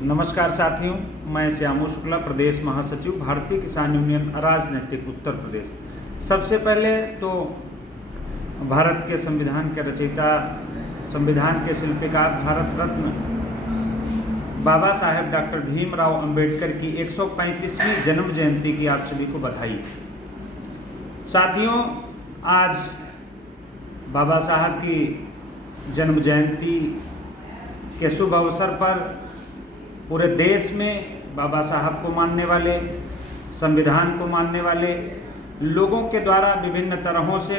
नमस्कार साथियों, मैं श्यामू शुक्ला, प्रदेश महासचिव, भारतीय किसान यूनियन राजनीतिक उत्तर प्रदेश। सबसे पहले तो भारत के संविधान के रचयिता, संविधान के शिल्पकार, भारत रत्न बाबा साहेब डॉक्टर भीमराव अंबेडकर की 135वीं जन्म जयंती की आप सभी को बधाई। साथियों, आज बाबा साहब की जन्म जयंती के शुभ अवसर पर पूरे देश में बाबा साहब को मानने वाले, संविधान को मानने वाले लोगों के द्वारा विभिन्न तरहों से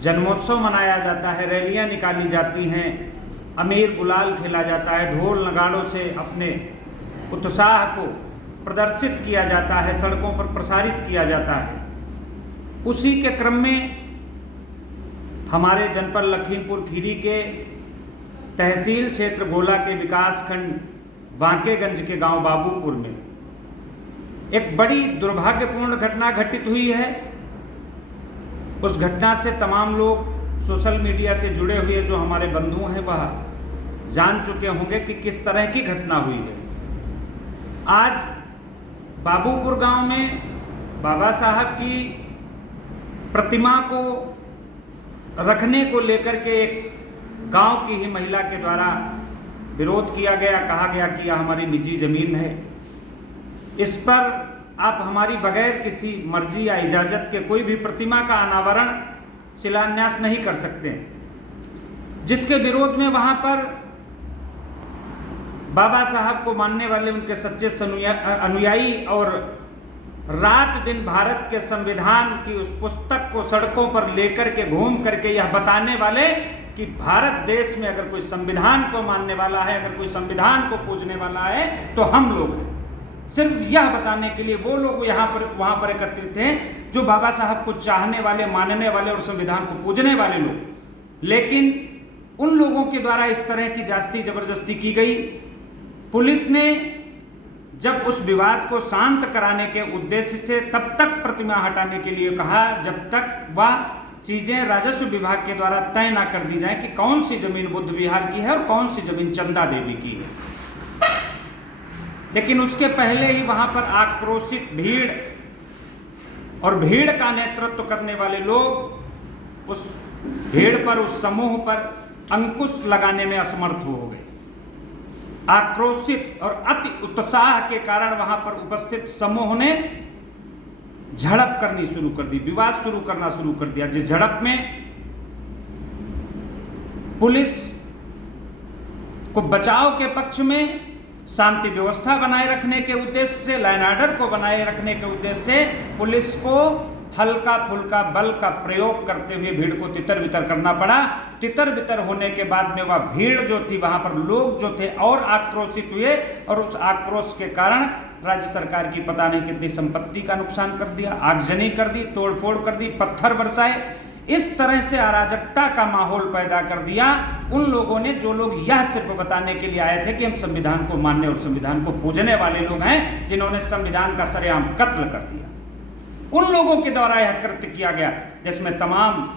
जन्मोत्सव मनाया जाता है, रैलियां निकाली जाती हैं, अमीर गुलाल खेला जाता है, ढोल नगाड़ों से अपने उत्साह को प्रदर्शित किया जाता है, सड़कों पर प्रसारित किया जाता है। उसी के क्रम में हमारे जनपद लखीमपुर खीरी के तहसील क्षेत्र गोला के विकासखंड वांकेगंज के गांव बाबूपुर में एक बड़ी दुर्भाग्यपूर्ण घटना घटित हुई है। उस घटना से तमाम लोग सोशल मीडिया से जुड़े हुए जो हमारे बंधु हैं वह जान चुके होंगे कि किस तरह की घटना हुई है। आज बाबूपुर गांव में बाबा साहब की प्रतिमा को रखने को लेकर के एक गांव की ही महिला के द्वारा विरोध किया गया। कहा गया कि यह हमारी निजी जमीन है, इस पर आप हमारी बगैर किसी मर्जी या इजाजत के कोई भी प्रतिमा का अनावरण, शिलान्यास नहीं कर सकते। जिसके विरोध में वहां पर बाबा साहब को मानने वाले उनके सच्चे अनुयायी और रात दिन भारत के संविधान की उस पुस्तक को सड़कों पर लेकर के घूम करके यह बताने वाले कि भारत देश में अगर कोई संविधान को मानने वाला है, अगर कोई संविधान को पूजने वाला है तो हम लोग हैं। सिर्फ यह बताने के लिए वो लोग वहां पर एकत्रित थे जो बाबा साहब को चाहने वाले, मानने वाले और संविधान को पूजने वाले लोग। लेकिन उन लोगों के द्वारा इस तरह की जास्ती जबरदस्ती की गई। पुलिस ने जब उस विवाद को शांत कराने के उद्देश्य से तब तक प्रतिमा हटाने के लिए कहा जब तक वह चीजें राजस्व विभाग के द्वारा तय ना कर दी जाए कि कौन सी जमीन बुद्ध विहार की है और कौन सी जमीन चंदा देवी की है। लेकिन उसके पहले ही वहां पर आक्रोशित भीड़ और भीड़ का नेतृत्व करने वाले लोग उस भीड़ पर, उस समूह पर अंकुश लगाने में असमर्थ हो गए। आक्रोशित और अति उत्साह के कारण वहां पर उपस्थित समूह ने झड़प करनी शुरू कर दी, विवाद शुरू करना शुरू कर दिया। जिस झड़प में पुलिस को बचाव के पक्ष में, शांति व्यवस्था बनाए रखने के उद्देश्य से, लाइन ऑर्डर को बनाए रखने के उद्देश्य से पुलिस को हल्का फुल्का बल का प्रयोग करते हुए भीड़ को तितर बितर करना पड़ा। तितर बितर होने के बाद में वह भीड़ जो थी, वहां पर लोग जो थे और आक्रोशित हुए और उस आक्रोश के कारण राज्य सरकार की पता नहीं कितनी संपत्ति का नुकसान कर दिया, आगजनी कर दी, तोड़फोड़ कर दी, पत्थर बरसाए। इस तरह से अराजकता का माहौल पैदा कर दिया उन लोगों ने जो लोग यह सिर्फ बताने के लिए आए थे कि हम संविधान को मानने और संविधान को पूजने वाले लोग हैं, जिन्होंने संविधान का सरेआम कत्ल कर दिया। उन लोगों के द्वारा यह कृत्य किया गया जिसमें तमाम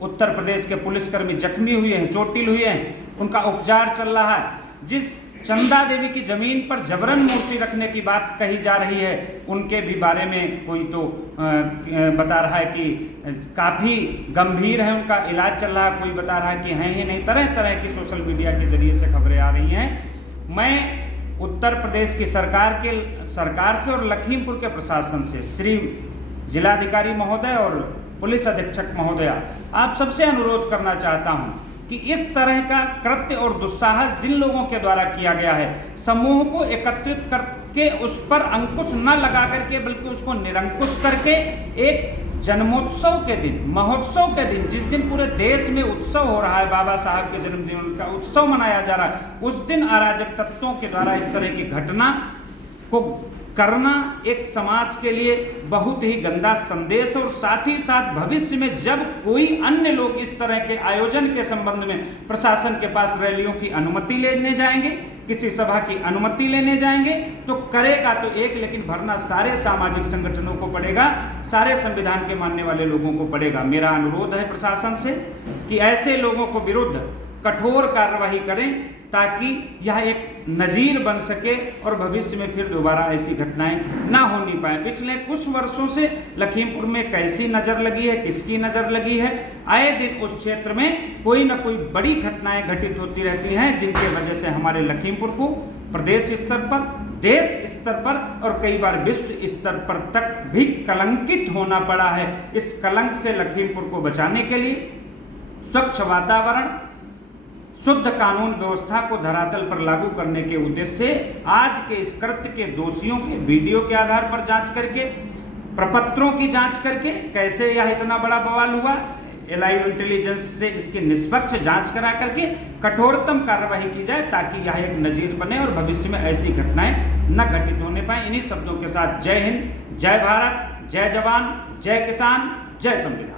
उत्तर प्रदेश के पुलिसकर्मी जख्मी हुए हैं, चोटिल हुए हैं, उनका उपचार चल रहा है। जिस चंदा देवी की जमीन पर जबरन मूर्ति रखने की बात कही जा रही है, उनके भी बारे में कोई तो बता रहा है कि काफ़ी गंभीर है, उनका इलाज चल रहा है, कोई बता रहा है कि हैं ही नहीं। तरह तरह की सोशल मीडिया के जरिए से खबरें आ रही हैं। मैं उत्तर प्रदेश की सरकार से और लखीमपुर के प्रशासन से, श्री जिलाधिकारी महोदय और पुलिस अधीक्षक महोदया, आप सबसे अनुरोध करना चाहता हूं कि इस तरह का कृत्य और दुस्साहस जिन लोगों के द्वारा किया गया है, समूह को एकत्रित करके उस पर अंकुश न लगा करके बल्कि उसको निरंकुश करके एक जन्मोत्सव के दिन, महोत्सव के दिन, जिस दिन पूरे देश में उत्सव हो रहा है, बाबा साहब के जन्मदिन का उत्सव मनाया जा रहा है, उस दिन अराजक तत्वों के द्वारा इस तरह की घटना को करना एक समाज के लिए बहुत ही गंदा संदेश। और साथ ही साथ भविष्य में जब कोई अन्य लोग इस तरह के आयोजन के संबंध में प्रशासन के पास रैलियों की अनुमति लेने जाएंगे, किसी सभा की अनुमति लेने जाएंगे, तो करेगा तो एक, लेकिन भरना सारे सामाजिक संगठनों को पड़ेगा, सारे संविधान के मानने वाले लोगों को पड़ेगा। मेरा अनुरोध है प्रशासन से कि ऐसे लोगों को विरुद्ध कठोर कार्रवाई करें, ताकि यह एक नज़ीर बन सके और भविष्य में फिर दोबारा ऐसी घटनाएं ना होनी पाए। पिछले कुछ वर्षों से लखीमपुर में कैसी नज़र लगी है, किसकी नज़र लगी है, आए दिन उस क्षेत्र में कोई ना कोई बड़ी घटनाएं घटित होती रहती हैं, जिनके वजह से हमारे लखीमपुर को प्रदेश स्तर पर, देश स्तर पर और कई बार विश्व स्तर पर तक भी कलंकित होना पड़ा है। इस कलंक से लखीमपुर को बचाने के लिए स्वच्छ वातावरण, शुद्ध कानून व्यवस्था को धरातल पर लागू करने के उद्देश्य से आज के इस कृत्य के दोषियों के वीडियो के आधार पर जांच करके, प्रपत्रों की जांच करके कैसे यह इतना बड़ा बवाल हुआ, लाइव इंटेलिजेंस से इसकी निष्पक्ष जांच करा करके कठोरतम कार्रवाई की जाए, ताकि यह एक नजीर बने और भविष्य में ऐसी घटनाएं न घटित होने पाए। इन्हीं शब्दों के साथ जय हिंद, जय भारत, जय जवान, जय किसान, जय संविधान।